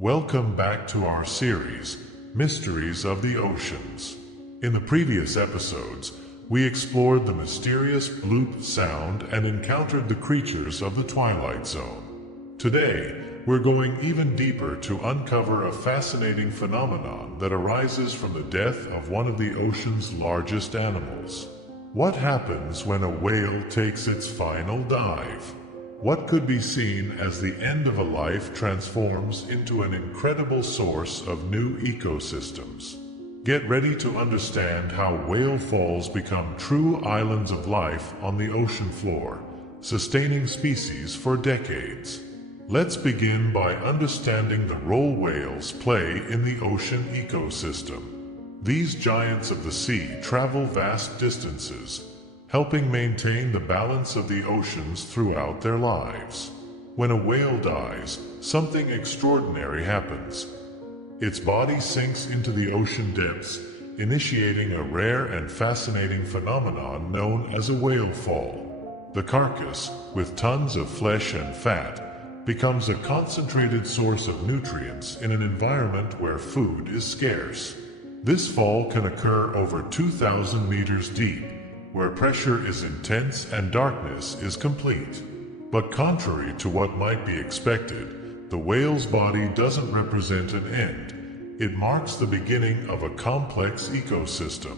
Welcome back to our series, Mysteries of the Oceans. In the previous episodes, we explored the mysterious bloop sound and encountered the creatures of the Twilight Zone. Today, we're going even deeper to uncover a fascinating phenomenon that arises from the death of one of the ocean's largest animals. What happens when a whale takes its final dive? What could be seen as the end of a life transforms into an incredible source of new ecosystems. Get ready to understand how whale falls become true islands of life on the ocean floor, sustaining species for decades. Let's begin by understanding the role whales play in the ocean ecosystem. These giants of the sea travel vast distances, helping maintain the balance of the oceans throughout their lives. When a whale dies, something extraordinary happens. Its body sinks into the ocean depths, initiating a rare and fascinating phenomenon known as a whale fall. The carcass, with tons of flesh and fat, becomes a concentrated source of nutrients in an environment where food is scarce. This fall can occur over 2,000 meters deep, where pressure is intense and darkness is complete. But contrary to what might be expected, the whale's body doesn't represent an end. It marks the beginning of a complex ecosystem.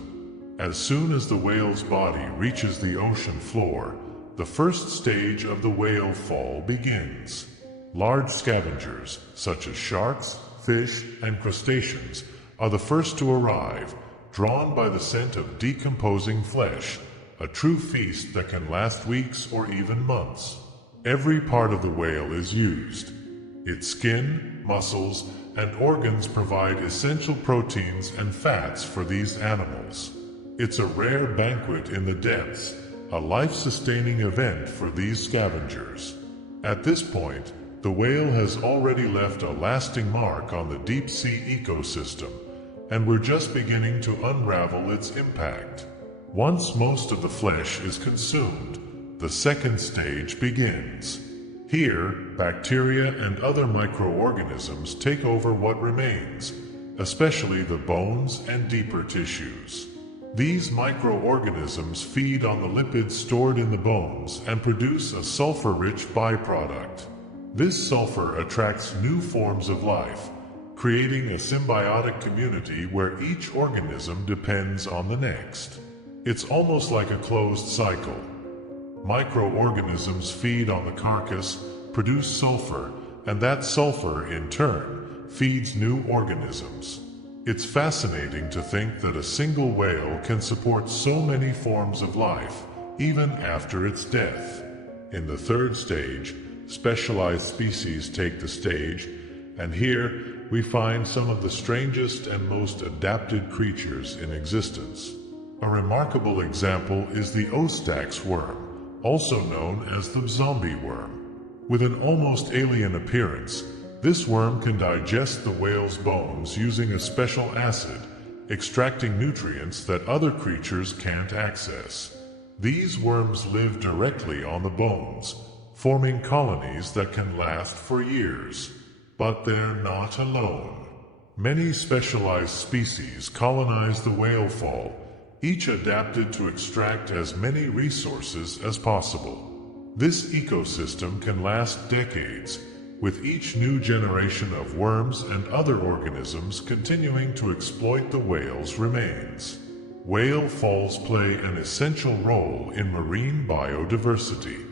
As soon as the whale's body reaches the ocean floor, the first stage of the whale fall begins. Large scavengers, such as sharks, fish, and crustaceans, are the first to arrive, drawn by the scent of decomposing flesh, a true feast that can last weeks or even months. Every part of the whale is used. Its skin, muscles, and organs provide essential proteins and fats for these animals. It's a rare banquet in the depths, a life-sustaining event for these scavengers. At this point, the whale has already left a lasting mark on the deep-sea ecosystem, and we're just beginning to unravel its impact. Once most of the flesh is consumed, the second stage begins. Here, bacteria and other microorganisms take over what remains, especially the bones and deeper tissues. These microorganisms feed on the lipids stored in the bones and produce a sulfur-rich byproduct. This sulfur attracts new forms of life, creating a symbiotic community where each organism depends on the next. It's almost like a closed cycle. Microorganisms feed on the carcass, produce sulfur, and that sulfur, in turn, feeds new organisms. It's fascinating to think that a single whale can support so many forms of life, even after its death. In the third stage, specialized species take the stage, and here, we find some of the strangest and most adapted creatures in existence. A remarkable example is the Ostax worm, also known as the zombie worm. With an almost alien appearance, this worm can digest the whale's bones using a special acid, extracting nutrients that other creatures can't access. These worms live directly on the bones, forming colonies that can last for years. But they're not alone. Many specialized species colonize the whale fall, each adapted to extract as many resources as possible. This ecosystem can last decades, with each new generation of worms and other organisms continuing to exploit the whale's remains. Whale falls play an essential role in marine biodiversity.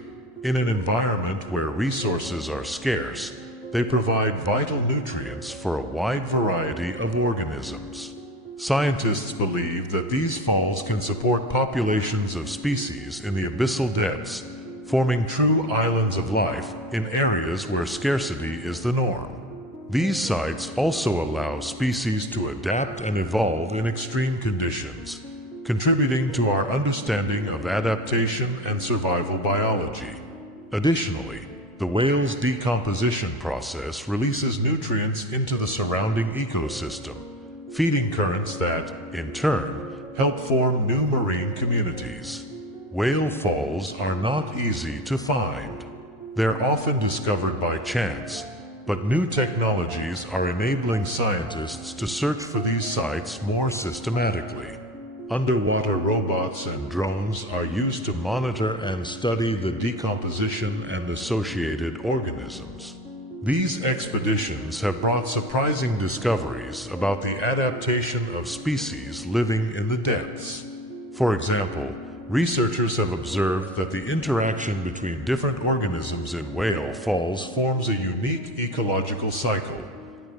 In an environment where resources are scarce, they provide vital nutrients for a wide variety of organisms. Scientists believe that these falls can support populations of species in the abyssal depths, forming true islands of life in areas where scarcity is the norm. These sites also allow species to adapt and evolve in extreme conditions, contributing to our understanding of adaptation and survival biology. Additionally, the whale's decomposition process releases nutrients into the surrounding ecosystem, feeding currents that, in turn, help form new marine communities. Whale falls are not easy to find. They're often discovered by chance, but new technologies are enabling scientists to search for these sites more systematically. Underwater robots and drones are used to monitor and study the decomposition and associated organisms. These expeditions have brought surprising discoveries about the adaptation of species living in the depths. For example, researchers have observed that the interaction between different organisms in whale falls forms a unique ecological cycle,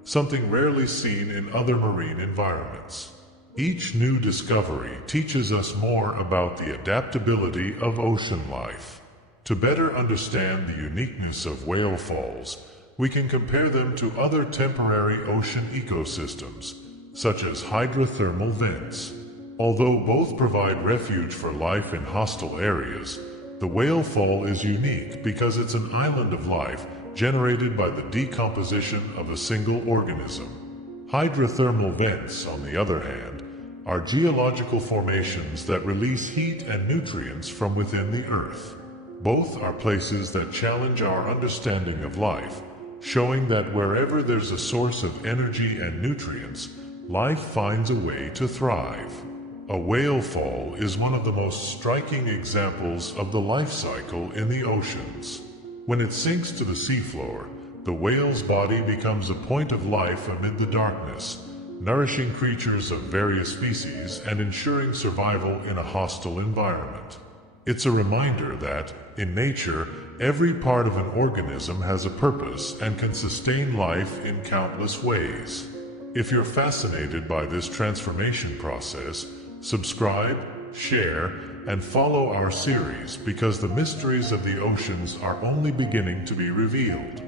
something rarely seen in other marine environments. Each new discovery teaches us more about the adaptability of ocean life. To better understand the uniqueness of whale falls, we can compare them to other temporary ocean ecosystems, such as hydrothermal vents. Although both provide refuge for life in hostile areas, the whale fall is unique because it's an island of life generated by the decomposition of a single organism. Hydrothermal vents, on the other hand, are geological formations that release heat and nutrients from within the earth. Both are places that challenge our understanding of life, showing that wherever there's a source of energy and nutrients, life finds a way to thrive. A whale fall is one of the most striking examples of the life cycle in the oceans. When it sinks to the seafloor, the whale's body becomes a point of life amid the darkness, nourishing creatures of various species and ensuring survival in a hostile environment. It's a reminder that, in nature, every part of an organism has a purpose and can sustain life in countless ways. If you're fascinated by this transformation process, subscribe, share, and follow our series because the mysteries of the oceans are only beginning to be revealed.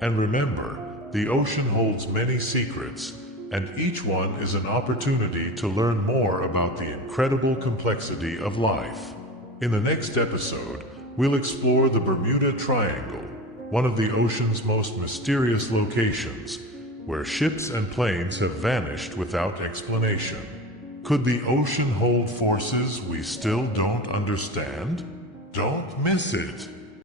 And remember, the ocean holds many secrets, and each one is an opportunity to learn more about the incredible complexity of life. In the next episode, we'll explore the Bermuda Triangle, one of the ocean's most mysterious locations, where ships and planes have vanished without explanation. Could the ocean hold forces we still don't understand? Don't miss it!